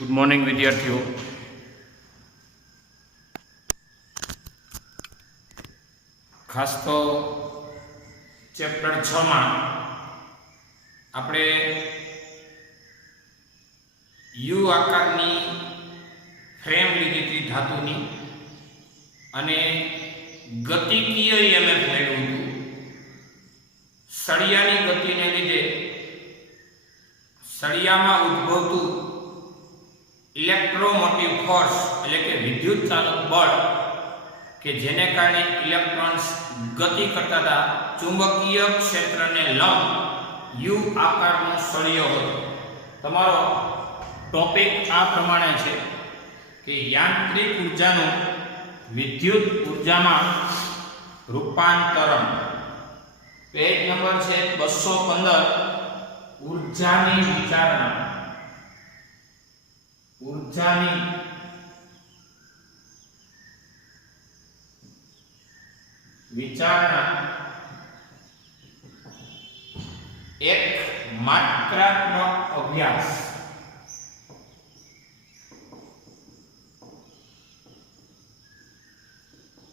Good morning વિદ્યાર્થીઓ. ખાસ તો ચેપ્ટર 6 માં આપણે યુ આકારની ફ્રેમ લીધી હતી ધાતુની અને ગતિકીય EMF મેળવ્યું હતું. સળિયાની ગતિને લીધે સળિયામાં ઉદ્ભવતું ઇલેક્ટ્રોમોટિવ ફોર્સ એટલે કે વિદ્યુત ચાલક બળ કે જેને કારણે ઇલેક્ટ્રોન્સ ગતિ કરતા હતા, ચુંબકીય ક્ષેત્રને લંબ યુ આકારનો સળિયો હતો. તમારો ટોપિક આ પ્રમાણે છે કે યાંત્રિક ઉર્જાનું વિદ્યુત ઉર્જામાં રૂપાંતરણ. પેજ નંબર છે 215. ઉર્જાની વિચારણા. ઉર્જાની વિચારણા એક માત્રાત્મક અભ્યાસ.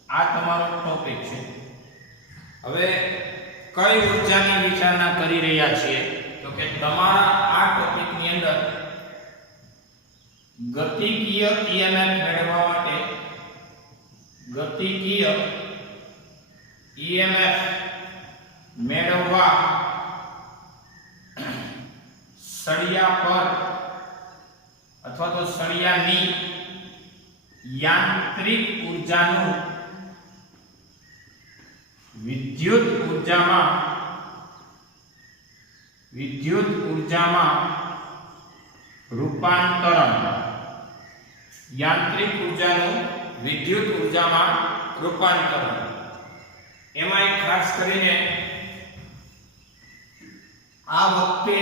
આ તમારો ટોપિક છે. હવે કઈ ઉર્જાની વિચારણા કરી રહ્યા છીએ તો કે તમારા આ ટોપિકની અંદર ગતિકીય EMF મેળવવા માટે ગતિકીય EMF મેળવવા સળિયા પર અથવા તો સળિયાની યાંત્રિક ઉર્જાનું વિદ્યુત ઉર્જામાં રૂપાંતરણ. યાંત્રિક ઉર્જાનું વિદ્યુત ઉર્જામાં રૂપાંતરણ. એમાં ખાસ કરીને આ વખતે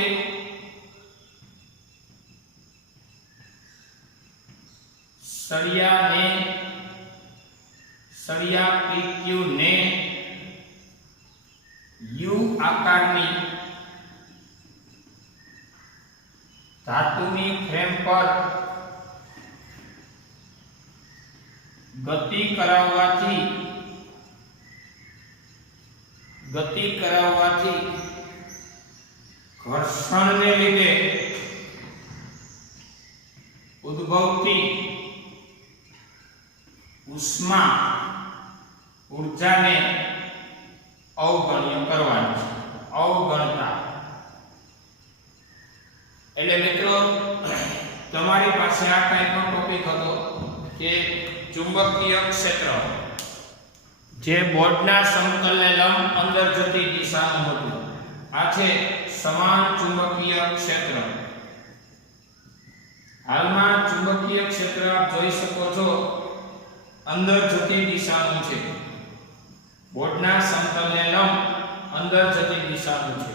સળિયા PQ ને યુ આકારની ધાતુની ફ્રેમ પર ગતિ કરાવવાથી ઘર્ષણને લીધે ઉદ્ભવતી ઉષ્મા ઉર્જાને અવગણ્ય કરવાની છે. અવગણતા એટલે મિત્રો તમારી પાસે આ ટાઈપનો ટોપિક હતો કે ચુંબકીય ક્ષેત્ર જે બોર્ડના સમતલને લંબ અંદર જતી દિશાનું હતું. આ છે સમાન ચુંબકીય ક્ષેત્ર. હાલમાં ચુંબકીય ક્ષેત્ર આપ જોઈ શકો છો અંદર જતી દિશાનું છે. બોર્ડના સમતલને લંબ અંદર જતી દિશાનું છે.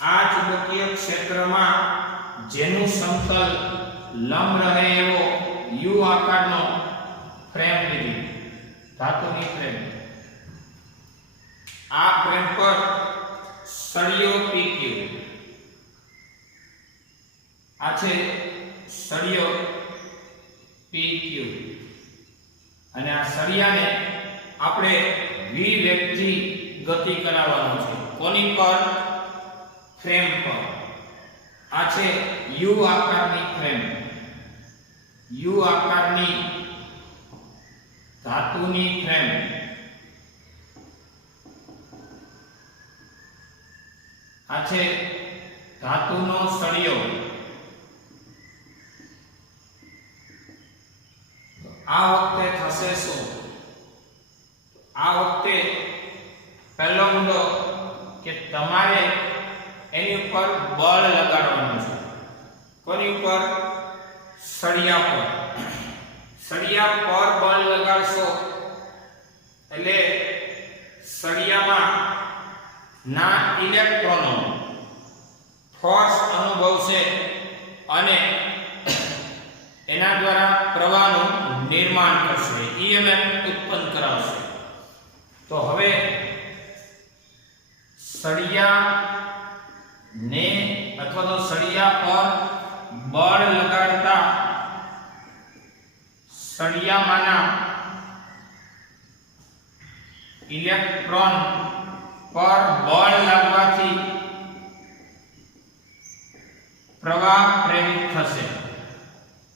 આ ચુંબકીય ક્ષેત્રમાં જેનું સમતલ લંબ રહે એવો યુ આકારનો ફ્રેમ લીધી, ધાતુની ફ્રેમ. આ ફ્રેમ પર સળિયો PQ. આ છે સળિયો PQ અને આ સળિયાને આપણે v વેગથી ગતિ કરાવવાનો છે. કોની પર? ફ્રેમ પર. આ છે યુ આકારની ફ્રેમ. યુ આકારની ધાતુની ફ્રેમ. આ છે ધાતુનો સળિયો. આ વખતે થશે શું? આ વખતે પહેલો મુદ્દો કે તમારે એની ઉપર બળ લગાડવાનું છે. કોની ઉપર? સળિયા પર. સળિયા પર બળ લગાડશો એટલે સળિયામાં ના ઇલેક્ટ્રોનો ફોર્સ અનુભવશે અને એના દ્વારા પ્રવાહનું નિર્માણ કરશે, EMF ઉત્પન્ન કરાવશે. તો હવે સળિયા ને અથવા તો સળિયા પર બળ લગાડતા સળિયામાંના ઇલેક્ટ્રોન પર બળ લાગવાથી પ્રવાહ પ્રેરિત થશે.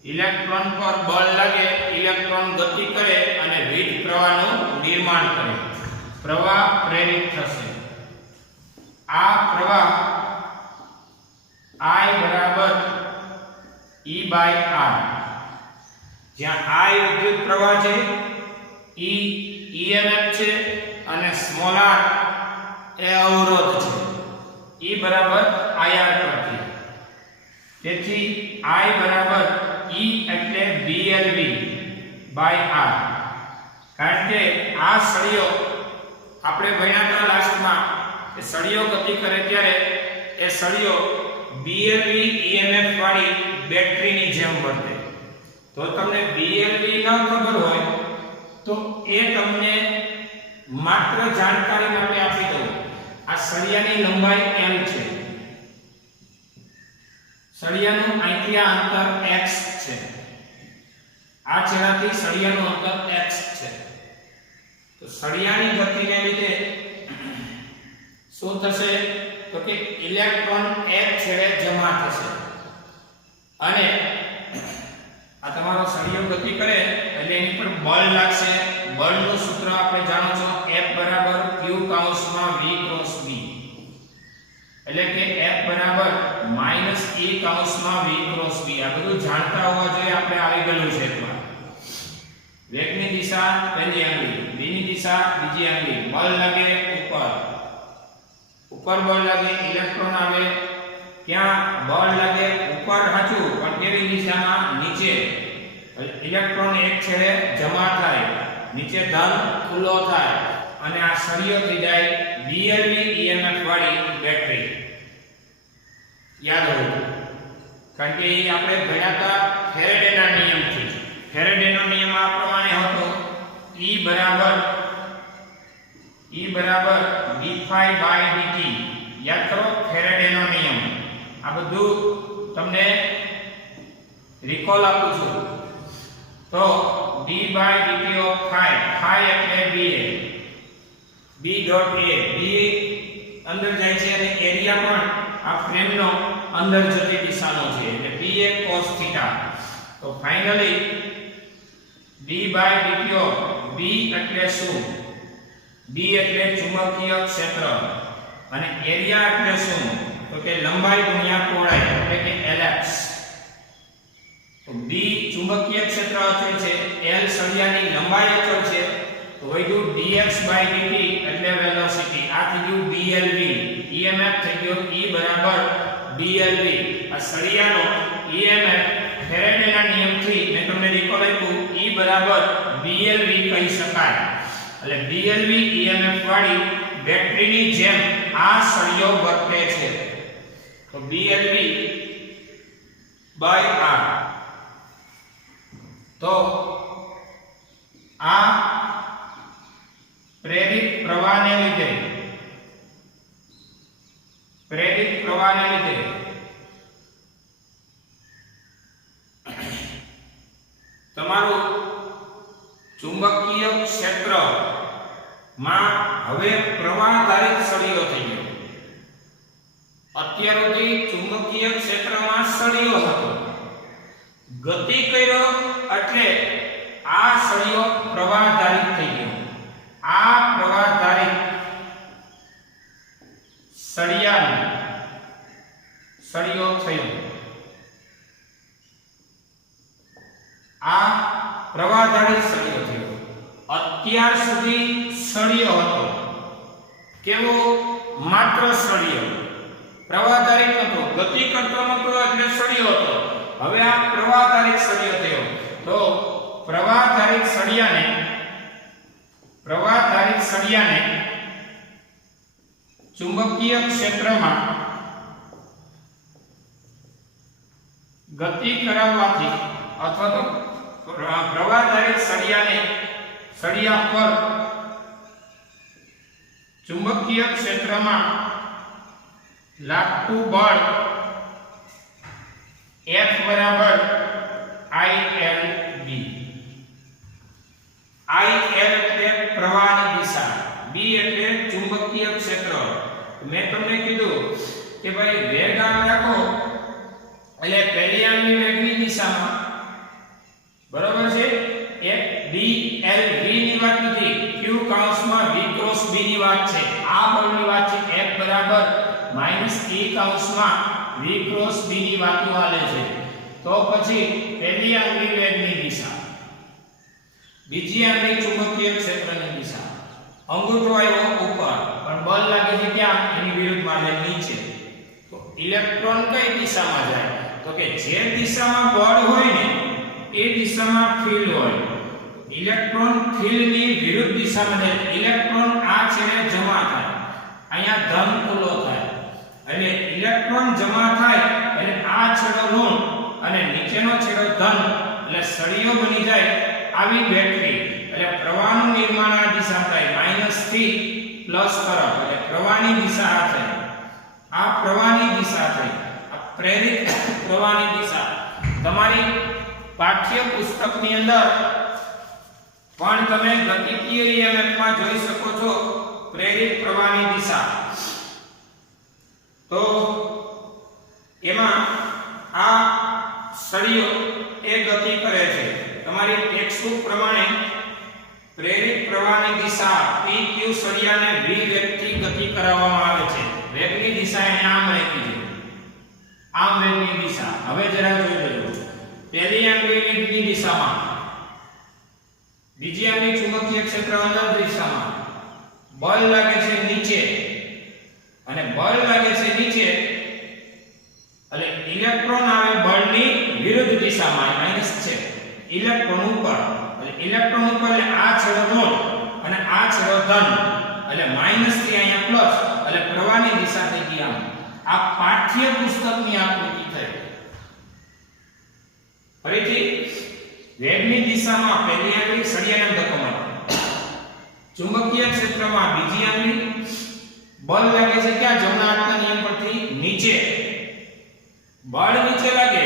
ઇલેક્ટ્રોન પર બળ લાગે, ઇલેક્ટ્રોન ગતિ કરે અને વીજ પ્રવાહનું નિર્માણ કરે. પ્રવાહ પ્રેરિત થશે. આ પ્રવાહ I બરાબર E/R, જ્યાં I વિદ્યુત પ્રવાહ છે, E EMF છે અને સ્મોલ r એ અવરોધ છે. E બરાબર IR પરથી. તેથી I બરાબર E એટલે BLV/R. કારણ કે આ સળિયો આપણે ભણ્યા હતા લાસ્ટમાં કે સળિયો ગતિ કરે ત્યારે એ સળિયો BLV EMF વાળી બેટરીની જેમ વર્તે. તો તમને BLV ન ખબર હોય તો એ તમને માત્ર જાણકારી માટે આપી દઉં. આ સળિયાની લંબાઈ l છે. સળિયાનું અહીંથી આ અંતર x છે. આ છેડાથી સળિયાનું અંતર x છે. તો સળિયાની ગતિને લીધે શું થશે? તો કે ઇલેક્ટ્રોન એક છેડે જમા થશે અને આ તમારો સળિયો ગતિ કરે એટલે એની પર બળ લાગશે. બળનું સૂત્ર આપણે જાણો છો, F બરાબર Q કૌંસમાં V ક્રોસ B, એટલે કે F બરાબર -E કૌંસમાં V ક્રોસ B. આ બધું જાણતા હોવા જોઈએ. આપણે આવી ગયેલું છે એટલા. વેગની દિશા પહેલી આંગળી, B ની દિશા બીજી આંગળી. બળ લાગે ઉપર બળ લાગે, ઇલેક્ટ્રોન આવે ક્યાં? બળ લાગે ઉપર, સાચું, પણ કેવી દિશામાં? નીચે. ઇલેક્ટ્રોન એક છેડે જમા થાય, નીચે ધન ખુલ્લો થાય અને આ સળિયો થઈ જાય BLV EMF વાળી બેટરી. યાદ હોય, કારણ કે આપણે ભણ્યા હતા ફેરેડેના નિયમથી. ફેરેડેનો નિયમ આ પ્રમાણે હતો, E બરાબર dφ/dt. યાદ કરો ફેરેડેનો નિયમ. આ બધું તમને રિકોલ આપું છું. તો d/dt ઓફ phi એટલે B ડોટ A. B અંદર જાય છે અને એરિયા પણ આ ફ્રેમનો અંદર જતી દિશાનો છે, એટલે B એ cos θ. તો ફાઇનલી d/dt ઓફ B એટલે શું? B એટલે ચુંબકીય ક્ષેત્ર અને એરિયા એટલે શું? તો કે લંબાઈ ગુણ્યા પહોળાઈ, એટલે કે Lx. તો B ચુંબકીય ક્ષેત્ર અચળ છે, L સળિયાની લંબાઈ અચળ છે, તો વધ્યું dx/dt એટલે વેલોસિટી. આ થઈ ગયું BLV. EMF થઈ ગયો E બરાબર BLV. આ સળિયાનો EMF ફેરેડેના નિયમથી મેં તમને રિકોલ આપ્યું, E બરાબર BLV કહી શકાય. એટલે BLV EMF વાળી બેટરીની જેમ આ સળિયો વર્તે છે. તો BLV/R. તો આ પ્રેરિત પ્રવાહને લીધે તમારું ચુંબકીય ક્ષેત્રમાં હવે પ્રવાહધારિત સળિયો થઈ ગયો. અત્યાર સુધી ચુંબકીય ક્ષેત્રમાં સળિયો હતો, ગતિ કર્યો એટલે આ સળિયો પ્રવાહધારિત થઈ ગયો. આ પ્રવાહધારિત સળિયો થયો. આ પ્રવાહધારિત સળિયો થયો. અત્યાર સુધી સળિયો હતો, કેવો? માત્ર સળિયો, પ્રવાહધારિત હતો, ગતિ કરતો નતો એટલે સળિયો હતો. હવે આ પ્રવાહધારિત સળિયો થયો. તો પ્રવાહધારિત સળિયાને ચુંબકીય ક્ષેત્રમાં ગતિ કરાવવાથી અથવા તો પ્રવાહધારિત સળિયા પર ચુંબકીય ક્ષેત્રમાં લાગતું બળ F બરાબર ILB. છે, આ બળની વાત છે. F બરાબર -e કૌંસમાં v ક્રોસ b ની વાતો હાલે છે. તો પછી પહેલી આંગળી વેગની દિશા, બીજી આંગળી ચુંબકીય ક્ષેત્રની દિશા. અંગૂઠો આવ્યો ઉપર પણ બળ લાગે છે ક્યાં? એની વિરુદ્ધમાં એટલે નીચે. તો ઇલેક્ટ્રોન કઈ દિશામાં જાય? તો કે જે દિશામાં બળ હોય ને એ દિશામાં ફીલ્ડ હોય. ઇલેક્ટ્રોન ફીલ્ડની વિરુદ્ધ દિશામાં જાય. ઇલેક્ટ્રોન આ છેડે જમા થાય, અહીંયા ધન ખુલ્લો થાય. એટલે ઇલેક્ટ્રોન જમા થાય એટલે આ છેડો ઋણ અને નીચેનો છેડો ધન, એટલે સળિયો બની જાય આવી બેટરી. એટલે પ્રવાહનું નિર્માણ આ દિશામાં થાય, માઈનસ થી પ્લસ તરફ. એટલે પ્રવાહની દિશા આ થઈ, આ પ્રવાહની દિશા થઈ, આ પ્રેરિત પ્રવાહની દિશા. તમારી પાઠ્ય પુસ્તકની અંદર પણ તમે ગતિકીય EMF માં જોઈ શકો છો પ્રેરિત પ્રવાહની દિશા. તો એમાં આ સળિયો એ ગતિ કરે છે. તમારી ટેક્સ્ટબુક પ્રમાણે પ્રેરિત પ્રવાહની દિશા PQ સળિયાને v વેગથી ગતિ કરાવવામાં આવે છે. વેગની દિશા એને આમ રાખી છે, આમ વેગની દિશા. હવે જરા જોઈ લેજો. પહેલી આંગળી વેગની દિશામાં, બીજી આંગળી ચુંબકીય ક્ષેત્ર અંદર દિશામાં. બળ લાગે છે નીચે, અને બળ લાગે છે નીચે એટલે ઇલેક્ટ્રોન આવે બળની વિરુદ્ધ દિશામાં, માઈનસ છે. ઇલેક્ટ્રોન ઉપર, એટલે ઇલેક્ટ્રોન ઉપર એટલે આ છેડો ઋણ અને આ છેડો ધન, એટલે માઈનસ થી અહીંયા પ્લસ. એટલે પ્રવાહની દિશા થઈ ગઈ આમ. આ પાઠ્ય પુસ્તકની આકૃતિ થઈ. ફરીથી વેગની દિશામાં પહેલી આંગળી સળિયાને ધક્કો મારે, ચુંબકીય ક્ષેત્રમાં બીજી આંગળી. બળ લાગે છે ક્યાં? જમણા હાથના નિયમ પરથી નીચે. બળ નીચે લાગે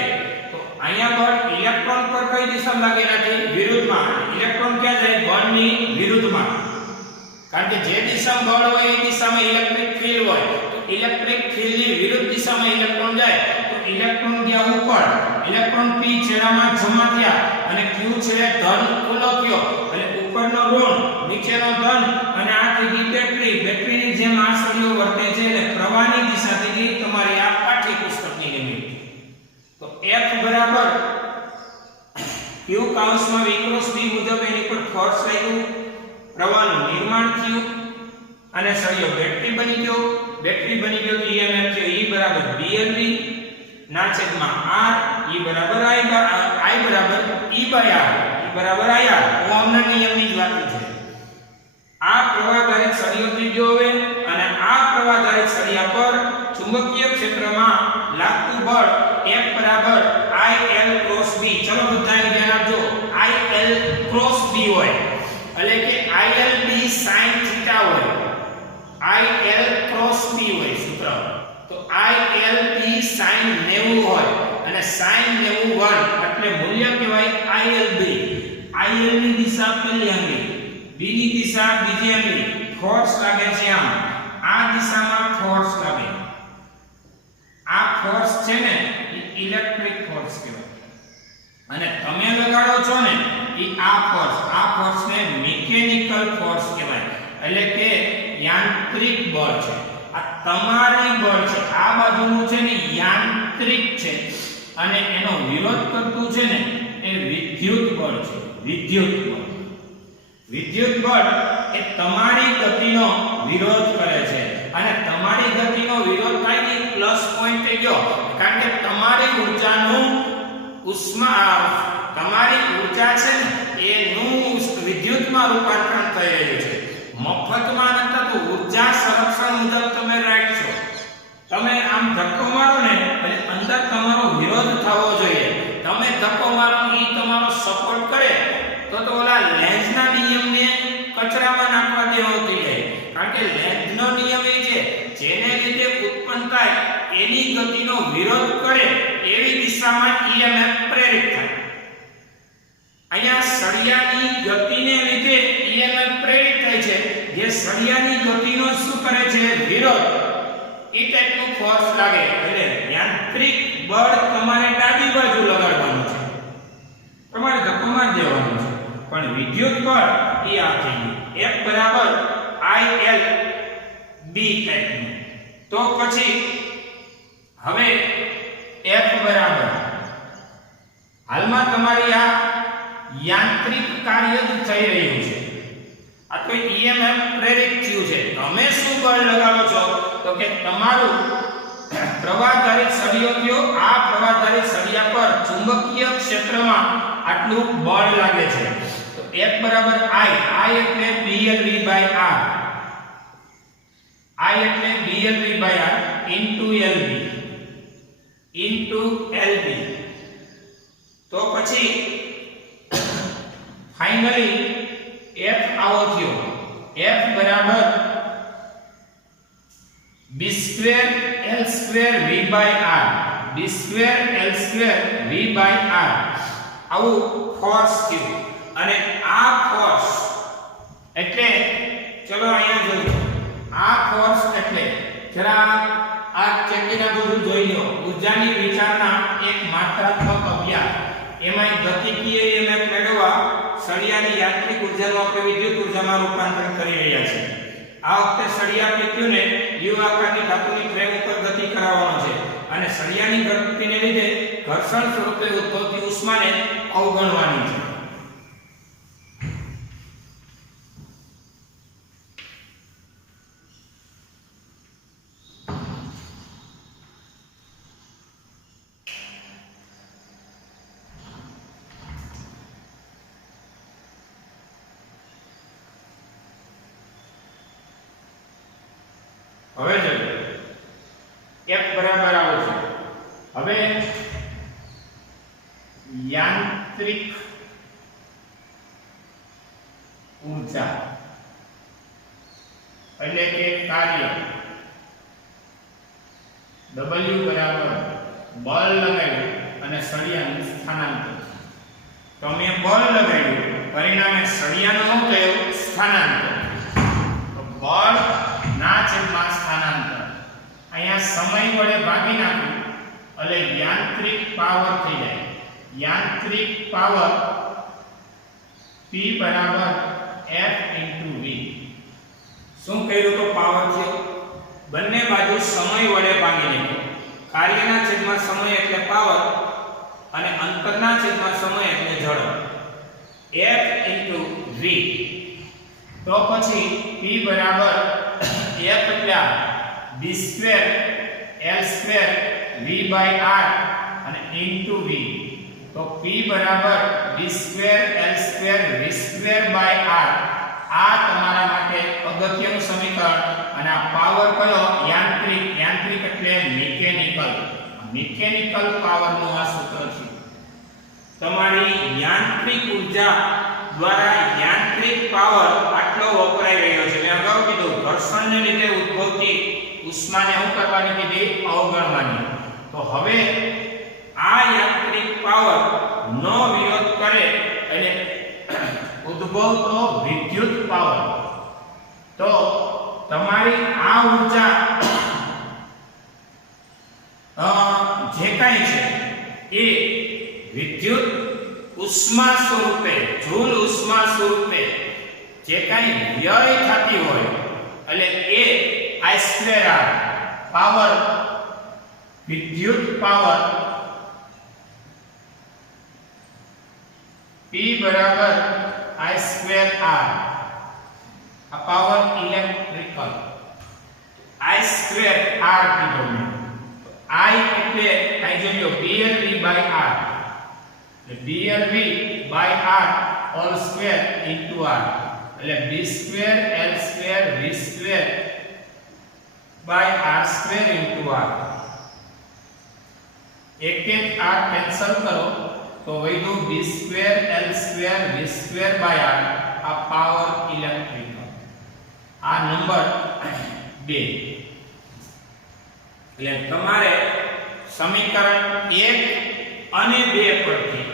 તો અહીંયા બળ ઇલેક્ટ્રોન પર કઈ દિશામાં લાગેલા છે? વિરુદ્ધમાં. ઇલેક્ટ્રોન ક્યાં જાય? બળની વિરુદ્ધમાં. કારણ કે જે દિશામાં બળ હોય એ દિશામાં ઇલેક્ટ્રિક ફીલ્ડ હોય. તો ઇલેક્ટ્રિક ફીલ્ડની વિરુદ્ધ દિશામાં ઇલેક્ટ્રોન જાય તો ઇલેક્ટ્રોન ગયા ઉપર. ઇલેક્ટ્રોન p છેડામાં જમા થયા અને q છેડે ધન ખુલ્લો થયો. એટલે ઉપરનો ઋણ, નીચેનો ધન, અને આ થઈ ગઈ બેટરી. બેટરીની જેમ આ સળિયો વર્તે છે. એટલે પ્રવાહની દિશા થઈ ગઈ તમારી આ પાઠ્ય પુસ્તકની લિમિટ. તો F બરાબર q કૌંસમાં v ક્રોસ b મુજબ એની પર ફોર્સ લાગ્યું, પ્રવાહનું નિર્માણ થયું અને સળિયો બેટરી બની ગયો. બેટરી બની ગયો તો EMF છે E બરાબર BLV ના છેદમાં R. E બરાબર I બરાબર E બાય R. E બરાબર IR. ઓહમના નિયમની જ વાત છે. આ પ્રવાહધારિત સળિયો થઈ ગયો હવે, અને આ પ્રવાહધારિત સળિયા પર ચુંબકીય ક્ષેત્રમાં લાગતું બળ F બરાબર IL ક્રોસ B. ચલો બધાને ધ્યાન આપજો. IL ક્રોસ B હોય એટલે કે IL B sin θ હોય. IL ક્રોસ B હોય સૂત્ર. તો IL B sin 90 હોય અને sin 90 એટલે મૂલ્ય કહેવાય IL B. IL ની દિશા પહેલી આંગળી, B ની દિશા બીજી આંગળી. ફોર્સ લાગે છે આમ, આ દિશામાં ફોર્સ લાગે. આ ફોર્સ છે ને એ ઇલેક્ટ્રિક ફોર્સ કહેવાય. અને તમે લગાડો છો ને એ આ ફોર્સને મિકેનિકલ ફોર્સ કહેવાય. એટલે કે યાંત્રિક બળ છે. આ તમારી બળ છે, આ બાજુનું છે ને યાંત્રિક છે, અને એનો વિરોધ કરતું છે ને એ વિદ્યુત બળ છે. વિદ્યુત બળ એ તમારી ગતિનો વિરોધ કરે છે, અને તમારી ગતિનો વિરોધ થાય ને પ્લસ પોઈન્ટ થઈ ગયો. કારણ કે તમારી ઊર્જાનું તમારી ઊર્જા છે ને એનું વિદ્યુતમાં રૂપાંતરણ થઈ રહ્યું છે. મફતમાં નથી થતું. ઊર્જા સંરક્ષણ મુજબ તમે રાઈટ છો. તમે આમ ધક્કો મારો ને એટલે અંદર તમારો વિરોધ થવો જોઈએ. તમે ધક્કો મારો એ તમારો સપોર્ટ કરે તો ઓલા લેન્ઝના નિયમને કચરામાં નાખવા દેવો થઈ જાય. કારણ કે લેન્ઝનો નિયમ એ છે જેને લીધે ઉત્પન્ન થાય એની ગતિનો વિરોધ કરે એવી દિશામાં EMF પ્રેરિત થાય. અહીંયા સળિયાની ગતિને લીધે EMF પ્રેરિત થાય છે. જે સળિયાની ગતિનો શું કરે છે? વિરોધ. એ ટાઈપનું ફોર્સ લાગે. એટલે યાંત્રિક બળ તમારે ડાબી બાજુ લગાડવાનું છે, તમારે ધક્કો મારી દેવાનો છે. પણ વિદ્યુત બળ એ આ થઈ ગયું. F બરાબર IL બી ટાઈપનું. તો પછી હવે F બરાબર હાલમાં તમારી આ યાંત્રિક કાર્ય જ થઈ રહ્યું છે. આ તો EMF પ્રેરિત થયું છે. તમે શું બળ લગાવો છો તો કે તમારું પ્રવાહધારિત સળિયો થયો, આ પ્રવાહધારિત સળિયા પર ચુંબકીય ક્ષેત્રમાં આટલું બળ લાગે છે. તો F બરાબર I એટલે BLV/R, I એટલે BLV/R into LV. તો પછી ફાઇનલી F આવો થયો. F બરાબર B² L² V/R, B² L² V/R આવું ફોર્સ થયું. અને આ ફોર્સ એટલે ચલો અહીંયા જોઈએ. આ ફોર્સ એટલે જરા આ ચેકીના બધું જોઈ લો. ઊર્જાની વિચારણા એક માત્રાત્મક અભ્યાસ. એમાં ગતિકીય EMF મેળવવા સળિયાની યાંત્રિક ઊર્જાનું આપણે વિદ્યુત ઊર્જામાં રૂપાંતર કરી રહ્યા છીએ. આ વખતે સળિયા પીક્યુને યુ આકારની ધાતુની ફ્રેમ ઉપર ગતિ કરાવવાનો છે અને સળિયાની ગતિને લીધે ઘર્ષણ સ્વરૂપે ઉદ્ભવતી ઉષ્માને અવગણવાની છે. હવે જોઈએ F બરાબર આવો છે. હવે યાંત્રિક ઊર્જા એટલે કે કાર્ય W બરાબર બળ લગાવ્યું અને સળિયાનું સ્થાનાંતર. તમે બળ લગાવ્યું, પરિણામે સળિયાનું શું થયું? સ્થાનાંતર. તો બળ ના છેદમાં સ્થાનાંતર. અહીંયા સમય વડે ભાગી નાખ્યું એટલે યાંત્રિક પાવર થઈ જાય. યાંત્રિક પાવર P બરાબર F * V. શું કર્યું તો પાવર થયો? બંને બાજુ સમય વડે ભાગી નાખ્યો. કાર્યના છેદમાં સમય એટલે પાવર અને અંતરના છેદમાં સમય એટલે ઝડપ. F * V. તો પછી P બરાબર F એટલે B² L² V/R અને into V. તો P બરાબર B² L² V²/R. આ તમારા માટે અગત્યનું સમીકરણ. અને આ પાવર કયો? યાંત્રિક. યાંત્રિક એટલે મિકેનિકલ. મિકેનિકલ પાવરનું આ સૂત્ર છે. તમારી યાંત્રિક ઊર્જા દ્વારા યાંત્રિક પાવર આટલો વપરાઈ રહ્યો છે. મેં અગાઉ કીધું ઘર્ષણને લીધે ઉદ્ભવતી ઉષ્માને શું કરવાની કીધી? અવગણવાની. તો હવે આ યાંત્રિક પાવર નો વિરોધ કરે એટલે ઉદ્ભવતો વિદ્યુત પાવર. તો તમારી આ ઊર્જા જે કાંઈ છે એ વિદ્યુત ઉષ્મા સ્વરૂપે, જૂલ ઉષ્મા સ્વરૂપે જે કાંઈ વ્યય થતી હોય એટલે એ I²R પાવર, વિદ્યુત પાવર P બરાબર I²R. આ પાવર ઇલેક્ટ્રિકલ I²R કીધો મેં. I એટલે અહીં જોજો BLV/R. BLV/R all square into R એટલે B² L² V²/R² into R. એક R કેન્સલ કરો તો વધ્યું B² L² V²/R. આ પાવર ઇલેક્ટ્રિકલ. આ નંબર 2. એટલે તમારે સમીકરણ 1 અને 2 પરથી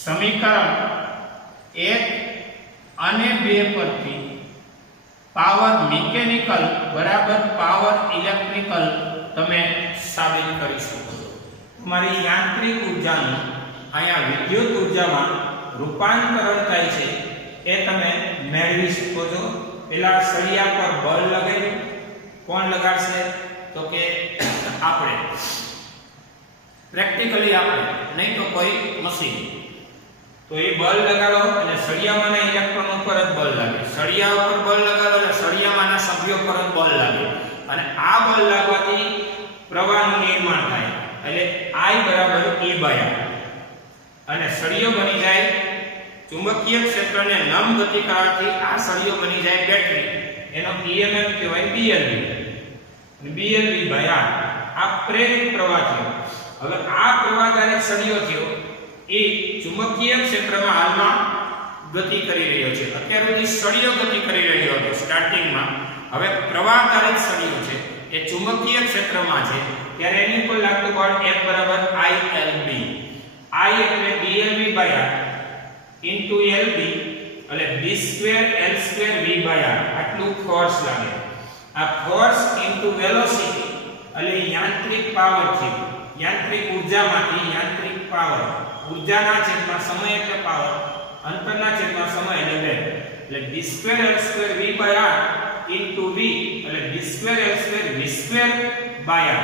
સમીકરણ 1 અને 2 પરથી પાવર મિકેનિકલ બરાબર પાવર ઇલેક્ટ્રિકલ તમે સાબિત કરી શકો છો. તમારી યાંત્રિક ઊર્જાનું અહીંયા વિદ્યુત ઊર્જામાં રૂપાંતરણ થાય છે એ તમે મેળવી શકો છો. પેલા સળિયા પર બળ લગાવ્યું, કોણ લગાડશે? તો કે આપણે પ્રેક્ટિકલી આપણે, નહીં તો કોઈ મશીન. તો એ બળ લગાડો અને સળિયામાંના ઇલેક્ટ્રોન ઉપર જ બળ લાગે. સળિયા ઉપર બળ લગાડો એટલે સળિયામાંના સભ્યો પર જ બળ લાગે અને આ બળ લાગવાથી પ્રવાહનું નિર્માણ થાય. એટલે I બરાબર E બાય R અને સળિયો બની જાય ચુંબકીય ક્ષેત્રને લંબ ગતિ કરવાથી આ સળિયો બની જાય બેટરી. એનો EMF કહેવાય BLV. BLV બાય R આ પ્રેરિત પ્રવાહ થયો. હવે આ પ્રવાહદાયક સળિયો થયો એ ચુંબકીય ક્ષેત્રમાં હાલમાં ગતિ કરી રહ્યો છે. અત્યાર સુધી સળિયો ગતિ કરી રહ્યો હતો સ્ટાર્ટિંગમાં. હવે પ્રવાહદાયક સળિયો છે એ ચુંબકીય ક્ષેત્રમાં છે ત્યારે એની ઉપર લાગતું બળ F બરાબર ILB. I એટલે BLV by R into LB એટલે B² L² V by R આટલું ફોર્સ લાગે. આ ફોર્સ ઇન્ટુ વેલોસિટી એટલે યાંત્રિક પાવર છે. યાંત્રિક ઉર્જામાંથી યાંત્રિક પાવર, ઉર્જાના છેદમાં સમય એટલે પાવર, અંતરના છેદમાં સમય એટલે વેગ. એટલે B² L² V by R into V એટલે B² L² V² by R.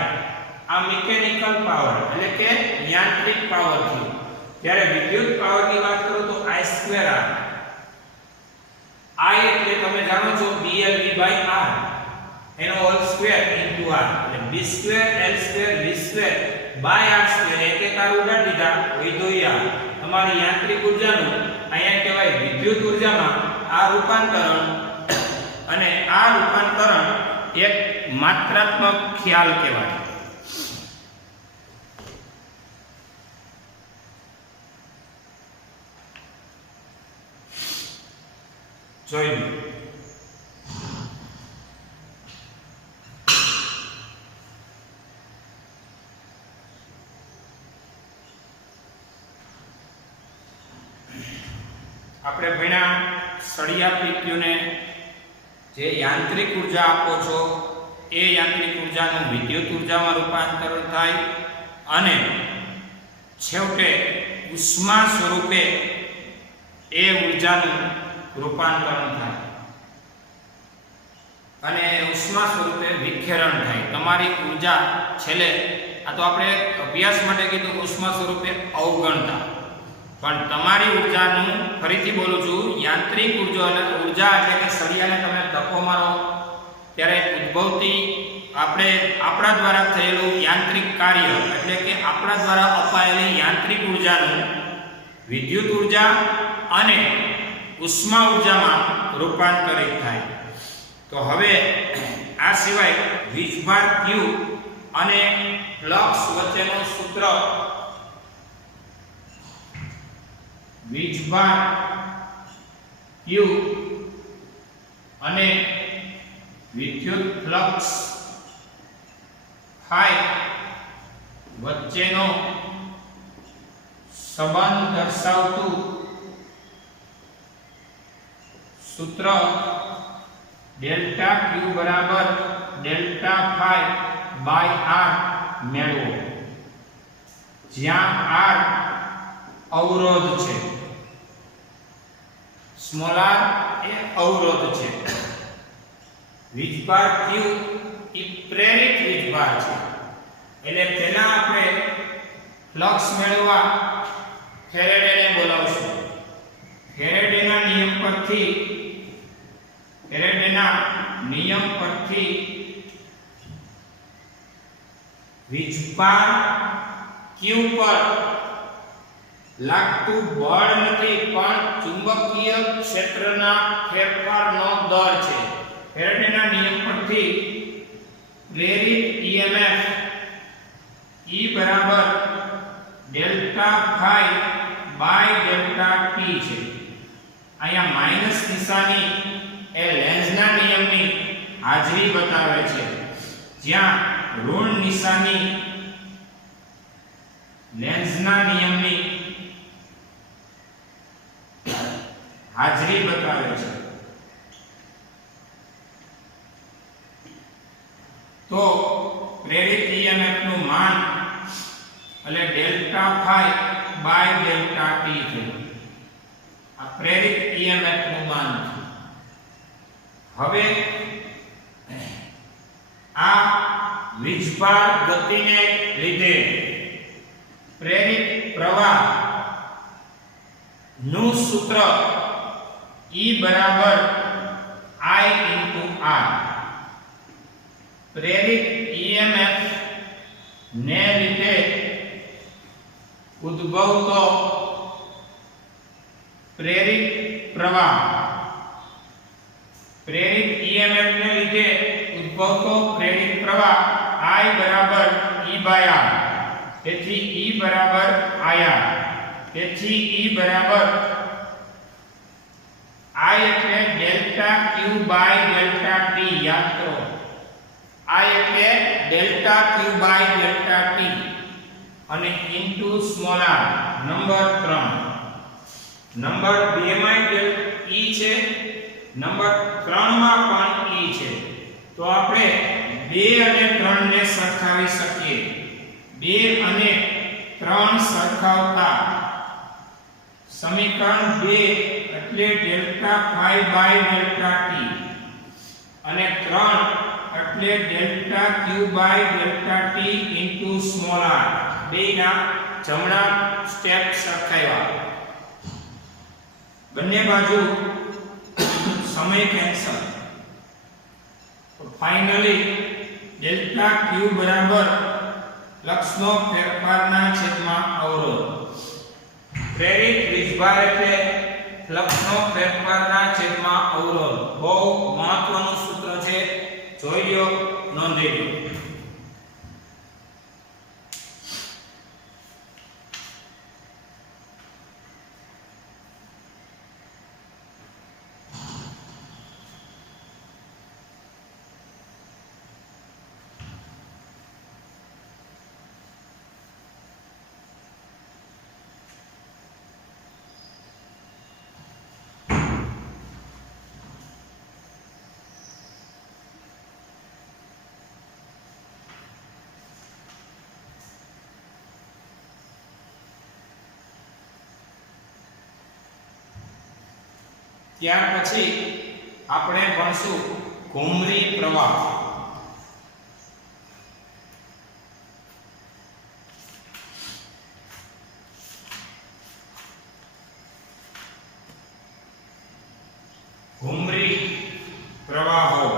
આ મિકેનિકલ પાવર એટલે કે યાંત્રિક પાવર છે. જ્યારે વિદ્યુત પાવરની વાત કરો તો I² R. I એટલે તમે જાણો છો BLV બાય R એનો હોલ સ્ક્વેર ઇન્ટુ R એટલે B² L² V² by R². એક એક R ઉડાડી દીધા વૈદ્યુત R. તમારી યાંત્રિક ઉર્જાનું અહીંયા કહેવાય વિદ્યુત ઉર્જામાં આ રૂપાંતરણ અને આ રૂપાંતરણ એક માત્રાત્મક ખ્યાલ કહેવાય. જોઈ લો આપણે ભણ્યા સળિયા પીક્યુને જે યાંત્રિક ઉર્જા આપો છો એ યાંત્રિક ઉર્જાનું વિદ્યુત ઉર્જામાં રૂપાંતરણ થાય અને છેવટે ઉષ્મા સ્વરૂપે એ ઉર્જાનું રૂપાંતરણ થાય અને ઉષ્મા સ્વરૂપે વિખેરણ થાય. તમારી ઉર્જા છેલ્લે આ તો આપણે અભ્યાસ માટે કીધું ઉષ્મા સ્વરૂપે અવગણતા, પણ તમારી ઉર્જાનું ફરીથી બોલું છું યાંત્રિક ઉર્જા એટલે કે સળિયાને તમે ધક્કો મારો ત્યારે ઉદ્ભવતી આપણા દ્વારા થયેલું યાંત્રિક કાર્ય એટલે કે આપણા દ્વારા અપાયેલી યાંત્રિક ઉર્જાનું વિદ્યુત ઉર્જા અને ઉષ્મા ઉર્જામાં રૂપાંતરિત થાય. તો હવે આ સિવાય વીજભાર Q અને ફ્લક્સ વચ્ચેનું સૂત્ર વીજભાર Q અને વિદ્યુત ફ્લક્સ ફાઈ વચ્ચેનો સંબંધ દર્શાવતું સૂત્ર ડેલ્ટા Q બરાબર ડેલ્ટા ફાઈ બાય R મેળવો, જ્યાં R અવરોધ છે, સ્મોલ r એ અવરોધ છે. વીજભાર Q એ પ્રેરિત વીજભાર છે એટલે તેના આપણે ફ્લક્સ મેળવવા ફેરેડેને બોલાવશું. ફેરેડેના નિયમ પરથી વીજભાર Q પર લાગતું બળ નથી પણ ચુંબકીય ક્ષેત્રના ફેરફારનો દર છે. ફેરેડેના નિયમ પરથી પ્રેરિત EMF E બરાબર delta phi by delta T છે. અહીંયા માઈનસ નિશાની એ લેન્ઝના નિયમની હાજરી બતાવે છે, જ્યાં ઋણ નિશાની લેન્ઝના નિયમની હાજરી બતાવે છે. તો પ્રેરિત EMF નું માન એટલે delta phi by delta T છે. આ પ્રેરિત EMF નું માન છે. હવે આ વીજભાર ગતિને લીધે પ્રેરિત પ્રવાહ નું સૂત્ર E બરાબર I into R. પ્રેરિત EMF ને લીધે ઉદ્ભવતો પ્રેરિત પ્રવાહ, પ્રેરિત EMF ને લીધે ઉદ્ભવતો પ્રેરિત પ્રવાહ I બરાબર E by R. તેથી E બરાબર IR. તેથી E બરાબર I એટલે delta Q by delta T. યાદ કરો, I એટલે delta Q by delta T અને into small r number 3. Number 2 માં E છે, નંબર 3 માં પણ E છે. તો આપણે 2 અને 3 ને સરખાવી શકીએ. 2 અને 3 સરખાવતા સમીકરણ 2 એટલે delta phi by delta T અને 3 એટલે delta Q by delta T into small r. બેના જમણા સ્ટેપ સરખાવ્યા. બંને બાજુ સમય કેન્સલ. તો ફાઇનલી ડેલ્ટા Q બરાબર ફ્લક્સનો ફેરફારના છેદમાં અવરોધ. પ્રેરિત વીજભાર એટલે ફ્લક્સનો ફેરફારના છેદમાં અવરોધ. બહુ મહત્વનું સૂત્ર છે, જોઈ લો, નોંધી લો. ત્યાર પછી આપણે ભણશું ઘુમરી પ્રવાહ. ઘુમરી પ્રવાહો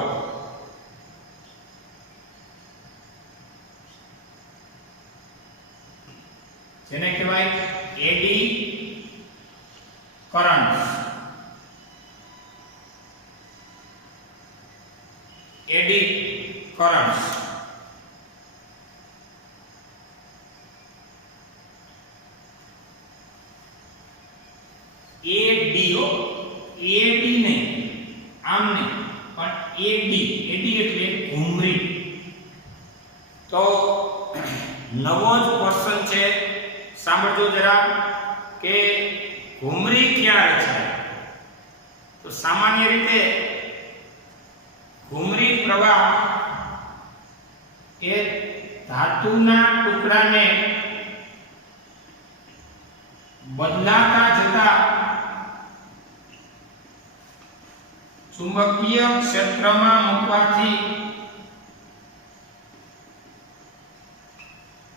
જેને કહેવાય એડી કરન્ટ્સ. એડી કરન્ટ્સ એડી નહીં, આમ નહીં, પણ એડી. એડી એટલે ઘુમરી. તો નવો જ ક્વેશ્ચન છે, સાંભળજો જરા કે ઘુમરી ક્યાં છે. તો સામાન્ય રીતે ઘુમરી પ્રવાહ એ ધાતુના ટુકડાને બદલાતા જતા ચુંબકીય ક્ષેત્રમાં મૂકવાથી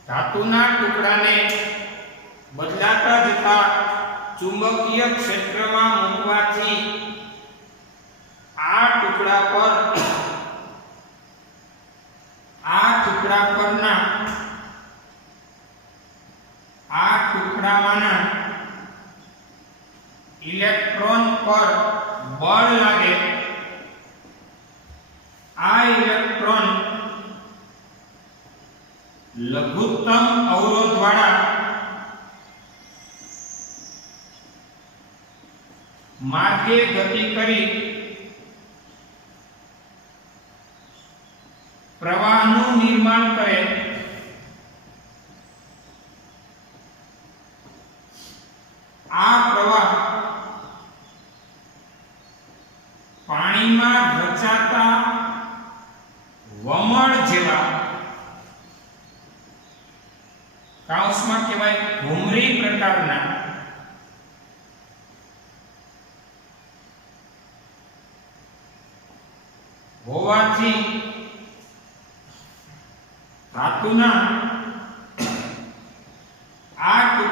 ધાતુના ટુકડાને બદલાતા જતા ચુંબકીય ક્ષેત્રમાં મૂકવાથી આ ટુકડા પરના આ ટુકડામાંના ઇલેક્ટ્રોન પર બળ લાગે. આ ઇલેક્ટ્રોન લઘુત્તમ અવરોધવાળા માર્ગે ગતિ કરી પ્રવાહનું નિર્માણ કરે. આ પ્રવાહ પાણીમાં રચાતા વમળ જેવા કાઉસમાં કહેવાય ઘુમરી પ્રકારના હોવાથી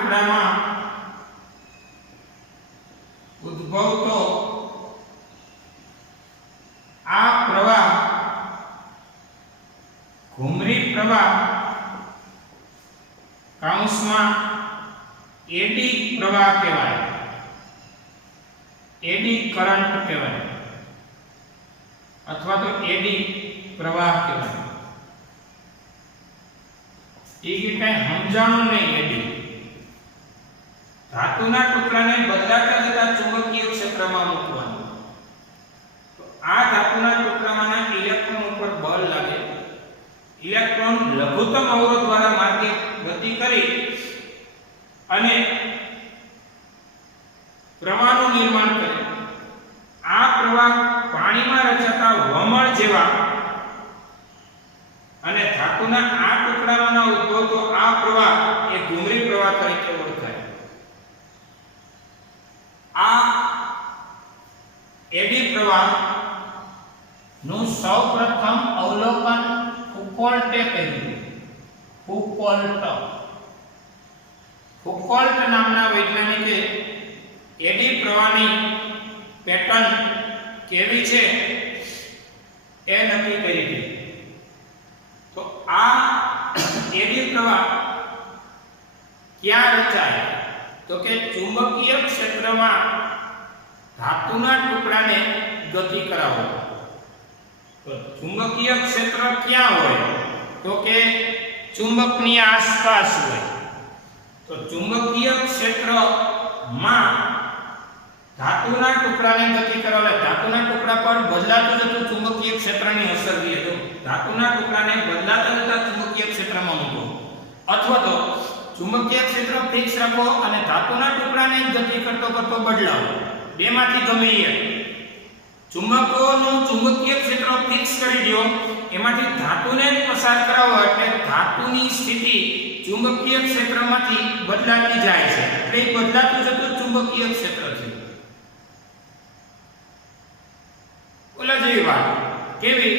ટુકડામાં ઉદ્ભવતો આ પ્રવાહ ઘુમરી પ્રવાહ કૌંસમાં એડી પ્રવાહ કહેવાય, એડી કરંટ કહેવાય અથવા તો એડી પ્રવાહ કહેવાય। એ કઈ સમજાણું નહીં। એડી ધાતુના ટુકડાને બદલાતા જતા ચુંબકીય ક્ષેત્રમાં મૂકવાનું। તો આ ધાતુના ટુકડામાંના ઇલેક્ટ્રોન ઉપર બળ લાગે, ઇલેક્ટ્રોન લઘુત્તમ અવરોધ દ્વારા માર્ગે ગતિ કરી અને પ્રવાહનું નિર્માણ કરે। આ પ્રવાહ પાણીમાં રચાતા વમળ જેવા અને ધાતુના આ ટુકડામાંના ઉદ્ભવતો આ પ્રવાહ એ ઘુમરી પ્રવાહ તરીકે ઓળખાય। આ એડી પ્રવાહ નું સૌપ્રથમ અવલોકન ફુકોલ્ટે કર્યું। ફુકોલ્ટ નામના વૈજ્ઞાનિકે એડી પ્રવાહની પેટર્ન કેવી છે એ નક્કી કરી હતી। તો આ એડી પ્રવાહ ક્યાં રચાય? તો કે ચુંબકીય ક્ષેત્રમાં ધાતુના ટુકડાને ગતિ કરાવો। તો ચુંબકીય ક્ષેત્ર ક્યાં હોય? તો કે ચુંબકની આસપાસ હોય। તો ચુંબકીય ક્ષેત્રમાં ધાતુના ટુકડાને ગતિ કરાવે। ધાતુના ટુકડા પર બદલાતું જતું ચુંબકીય ક્ષેત્રની અસર રહે। તો ધાતુના ટુકડાને બદલાતા જતા ચુંબકીય ક્ષેત્રમાં મૂકો અથવા તો ચુંબકીય ક્ષેત્ર ફિક્સ રાખો અને ધાતુના ટુકડાને ગતિ કરતો કરતો બદલાવો। બેમાંથી ગમે એક। ચુંબકોનું ચુંબકીય ક્ષેત્ર ફિક્સ કરી દો, એમાંથી ધાતુને પસાર કરાવો એટલે ધાતુની સ્થિતિ ચુંબકીય ક્ષેત્રમાંથી બદલાતી જાય છે, એટલે બદલાતું જતું ચુંબકીય ક્ષેત્ર છે। ઓલા જેવી વાત કેવી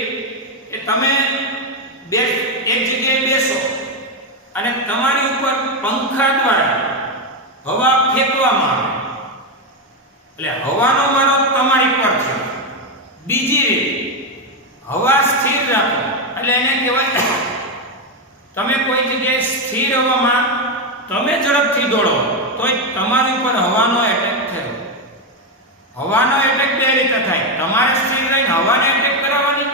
કે તમે એક જગ્યાએ બેસો અને તમારી ઉપર પંખા દ્વારા હવા ફેંકવામાં આવે એટલે હવાનો મારો તમારી પર છે। બીજી રીત, હવા સ્થિર રાખો એટલે એને કહેવાય તમે કોઈ જગ્યાએ સ્થિર હવામાં તમે ઝડપથી દોડો તોય તમારી ઉપર હવાનો એટેક થયો। હવાનો એટેક બે રીતે થાય, તમારે સ્થિર રહીને હવાને એટેક કરાવવાની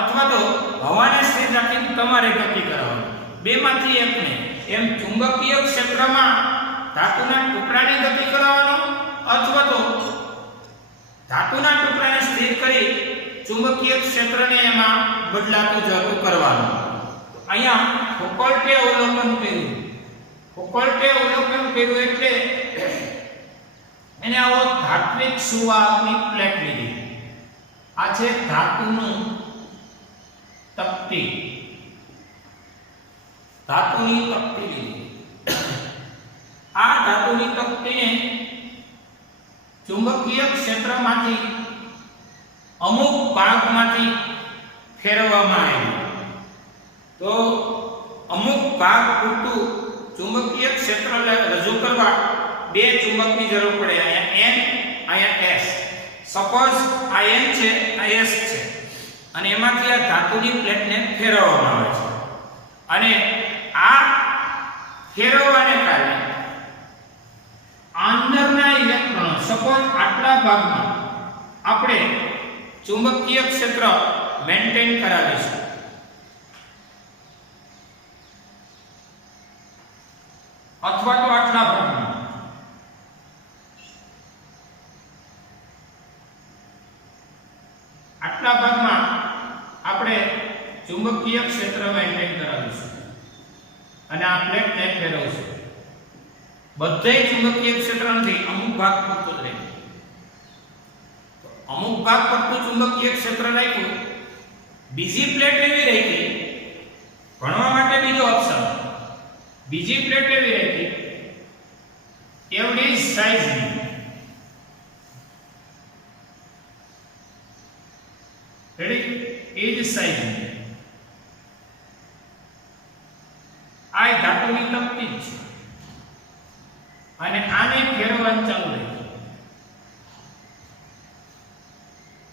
અથવા તો હવાને સ્થિર રાખીને તમારે ગતિ કરાવવાની। બેમાંથી એકને। એમ ચુંબકીય ક્ષેત્રમાં ધાતુના ટુકડાને ગતિ કરાવવાનો અથવા તો ધાતુના ટુકડાને સ્થિર કરી ચુંબકીય ક્ષેત્રને એમાં બદલાતું જતું કરવાનું। અહીંયા ફુકોલ્ટે અવલોકન કર્યું। ફુકોલ્ટે અવલોકન કર્યું એટલે એને આવો ધાત્વિક સુવાહકની પ્લેટ લીધી। આ છે ધાતુનું તકતી, ધાતુની તકતી લીધી। આ ધાતુની તકતીને ચુંબકીય ક્ષેત્રમાંથી અમુક ભાગમાંથી ફેરવવામાં આવી। તો અમુક ભાગ પૂરતું ચુંબકીય ક્ષેત્ર રજૂ કરવા બે ચુંબકની જરૂર પડે। અહીંયા N, અહીંયા S। સપોઝ આ N છે, આ S છે અને એમાંથી આ ધાતુની પ્લેટને ફેરવવામાં આવે છે અને આ ફેરવવાને કારણે અંદરના ઇલેક્ટ્રોન, સપોઝ આટલા ભાગમાં આપણે ચુંબકીય ક્ષેત્ર મેન્ટેન કરાવીશું અથવા તો આટલા ભાગમાં આપણે ચુંબકીય ક્ષેત્ર મેન્ટેન કરાવીશું અને આ પ્લેટને ફેરવશું। બધે ચુંબકીય ક્ષેત્ર નથી, અમુક ભાગ પૂરતું જ રહે। અમુક ભાગ પૂરતું ચુંબકીય ક્ષેત્ર રાખ્યું, બીજી પ્લેટ એવી રાખી ભણવા માટે બીજો ઓપ્શન, બીજી પ્લેટ એવી રાખી એવડી સાઈઝની એ જ સાઈઝની આ ધાતુની તકતી છે। કરવાનું ચાલુ રાખ્યું.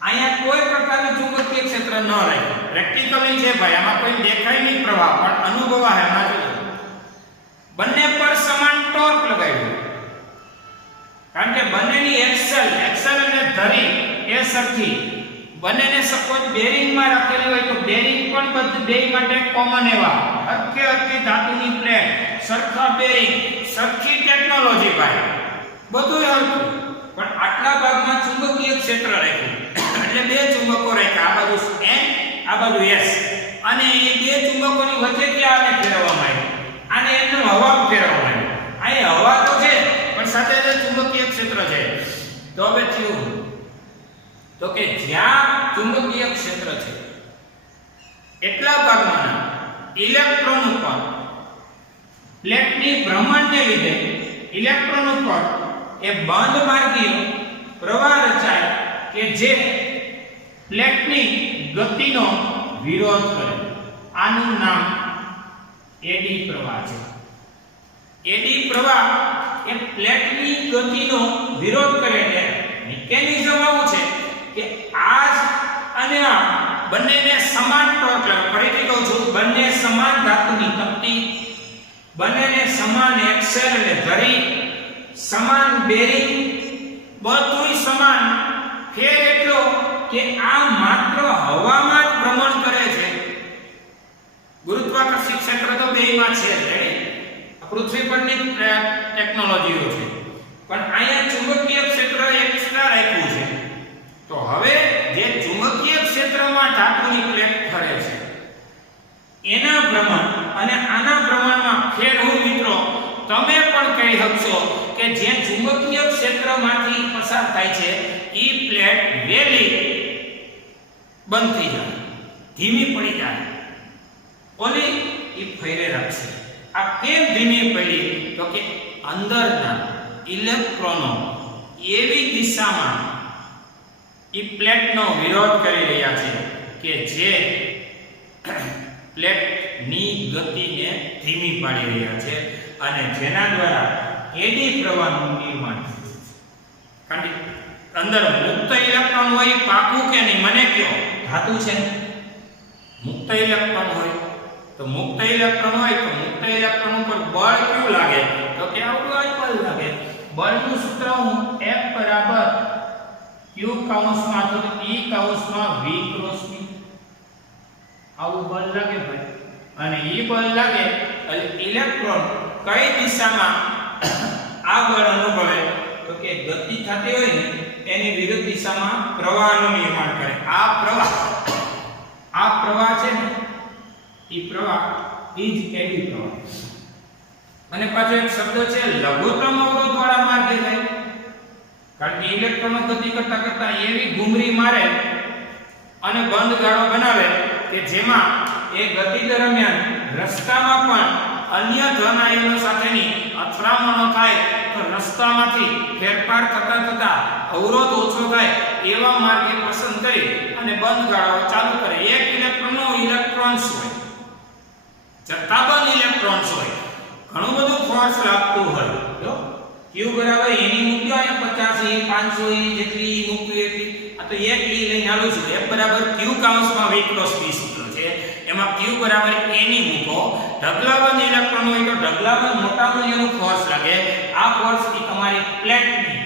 અહીંયા કોઈ પ્રકારનું ચુંબકીય ક્ષેત્ર ન રાખ્યું. પ્રેક્ટિકલી છે ભાઈ, આમાં કોઈ દેખાય નહીં પ્રવાહ, પણ અનુભવાય. એમાં જો બંને પર સમાન ટોર્ક લગાવ્યું, કારણ કે બંનેની એક્સેલ અને ધરી એ સરખી. બંનેને સપોઝ બેરિંગ માં રાખેલી હોય તો બેરિંગ પણ બધું બેય માટે કોમન એવા હરખી ધાતુની પ્લેટ, સરખા બેરિંગ, સરખી ટેકનોલોજી ભાઈ, બધું હરખું. પણ આટલા ભાગમાં ચુંબકીય ક્ષેત્ર રાખ્યું, એટલે બે ચુંબકો રાખ્યા, આ બાજુ N, આ બાજુ S, અને એ બે ચુંબકોની વચ્ચેથી આને ફેરવવામાં આવ્યું, આને એનું હવા ફેરવવામાં આવ્યું. અહીં હવા તો છે પણ સાથે સાથે ચુંબકીય ક્ષેત્ર છે. તો હવે થયું તો કે જ્યાં ચુંબકીય ક્ષેત્ર છે એટલા ભાગમાં ઇલેક્ટ્રોન ઉપર પ્લેટની ભ્રમણને લીધે ઇલેક્ટ્રોન ઉપર એ બંધ માર્ગીય પ્રવાહ રચાય કે જે પ્લેટની ગતિનો વિરોધ કરે. આનું નામ એડી પ્રવાહ છે. એડી પ્રવાહ એ પ્લેટની ગતિનો વિરોધ કરે છે. મિકેનિઝમ આવું છે કે આ અને આ બંનેને સમાન ટોર્ક લાગે. ફરીથી કહું છું, બંને સમાન ધાતુની તપતી, બંનેને સમાન એક્સેલ અને ધરી, સમાન બેરિંગ, બધુંય સમાન. ફેર એટલો કે આ માત્ર હવામાં જ ભ્રમણ કરે છે. ગુરુત્વાકર્ષણ ક્ષેત્ર તો બેયમાં છે જ, પૃથ્વી પરની ટેકનોલોજીઓ છે, પણ અહીંયા ચુંબકીય ક્ષેત્ર એક્સ્ટ્રા રાખ્યું છે. તો હવે જે ચુંબકીય ક્ષેત્રમાં ધાતુની પ્લેટ ફરે છે એના ભ્રમણ અને આના ભ્રમણમાં ફેર હું મિત્રો તમે પણ કહી શકશો કે જે ચુંબકીય ક્ષેત્રમાંથી પસાર થાય છે એ પ્લેટ વેલી બંધ થઈ જાય, ધીમી પડી જાય, ઓલી એ ફેરે રાખશે. આ કેમ ધીમી પડી? તો કે અંદરના ઇલેક્ટ્રોનો એવી દિશામાં એ પ્લેટનો વિરોધ કરી રહ્યા છે કે જે પ્લેટની ગતિને ધીમી પાડી રહ્યા છે, અને જેના દ્વારા એડી પ્રવાહનું નિર્માણ થાય છે. કારણ કે અંદર મુક્ત ઇલેક્ટ્રોન હોય, પાકું કે નહીં મને કયો? ધાતુ છે, મુક્ત ઇલેક્ટ્રોન હોય તો મુક્ત ઇલેક્ટ્રોન ઉપર બળ કેવું લાગે? તો કે આવું બળ લાગે. બળનું સૂત્ર હું F બરાબર Q કૌંસમાં અથવા E કૌંસમાં V ક્રોસ V, આવું બળ લાગે ભાઈ. અને એ બળ લાગે એટલે ઇલેક્ટ્રોન કઈ દિશામાં આ બળ અનુભવે? તો કે ગતિ થતી હોય ને એની વિરુદ્ધ દિશામાં પ્રવાહનું નિર્માણ કરે. આ પ્રવાહ છે ને એ પ્રવાહ એ જ એડી પ્રવાહ. અને પાછો એક શબ્દ છે લઘુત્તમ અવરોધ વાળા માર્ગે જાય, કારણ કે ઇલેક્ટ્રોનો ગતિ કરતા કરતા એવી ઘૂમરી મારે અને બંધ ગાળો બનાવે કે જેમાં એ ગતિ દરમિયાન રસ્તામાં પણ અન્ય ધન આયનો સાથેની અથડામણો થાય, તો રસ્તામાંથી ફેરફાર થતા થતા અવરોધ ઓછો થાય એવા માર્ગે પસંદ કરી અને બંધ ગાળો ચાલુ કરે. એક ઇલેક્ટ્રોનનો ઇલેક્ટ્રોન્સ હોય, જથ્થાબંધ ઇલેક્ટ્રોન્સ હોય, ઘણું બધું ફોર્સ લાગતું હોય. જો Q બરાબર એની મૂક્યો અહીંયા 50 500 જેટલી મૂકવી એટલી, આ તો એક ઈ લઈને આલું છું. F બરાબર Q કૌંસમાં V ક્રોસ V સૂત્ર છે, એમાં Q બરાબર a ની મૂકો. ઢગલાબંધ ઇલેક્ટ્રોન હોય તો ઢગલાબંધ મોટા મૂલ્યનું ફોર્સ લાગે. આ ફોર્સ એ તમારી પ્લેટની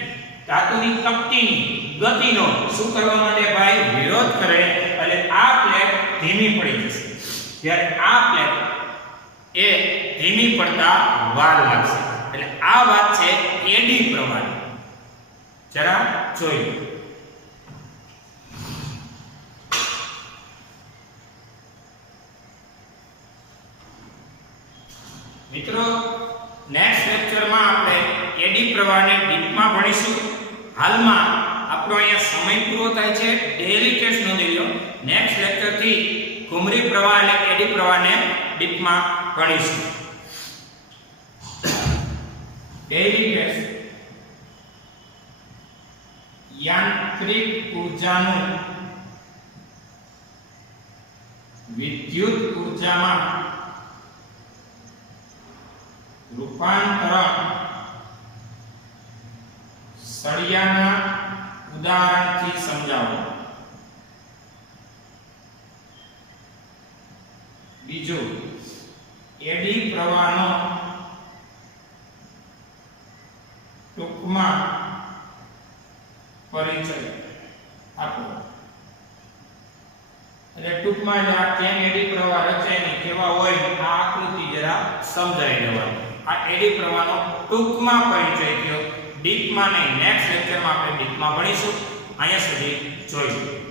ધાતુની તપતીની ગતિનો શું કરવા માટે ભાઈ? વિરોધ કરે. એટલે આ પ્લેટ ધીમી પડી જશે. જ્યારે આ પ્લેટ એ ધીમી પડતા વાર લાગશે. એટલે આ વાત છે એડી પ્રવાહની. જરા જોઈએ. મિત્રો નેક્સ્ટ લેક્ચરમાં આપણે એડી પ્રવાહને ડીપમાં ભણીશું. હાલમાં આપણો અહીંયા સમય પૂરો થાય છે. ડેલી ટેસ્ટ નોંધી લો. નેક્સ્ટ લેક્ચરથી ઘુમરી પ્રવાહ એટલે એડી પ્રવાહને ડીપમાં ભણીશું. ડેલી ટેસ્ટ યાંત્રિક ઊર્જાનું વિદ્યુત ઊર્જામાં રૂપાંતરણ સળિયાના ઉદાહરણથી સમજાવો. બીજું, એડી પ્રવાહનો ટૂંકમાં પરિચય આપો. એટલે ટૂંકમાં આ કેમ એડી પ્રવાહ રચાય ને કેવા હોય આ આકૃતિ જરા સમજાવી દેવાની. આ એડી પ્રવાહનો ટૂંકમાં પરિચય થયો, ડીપમાં નહીં. નેક્સ્ટ લેક્ચરમાં આપણે ડીપમાં ભણીશું. અહીંયા સુધી જોઈશું.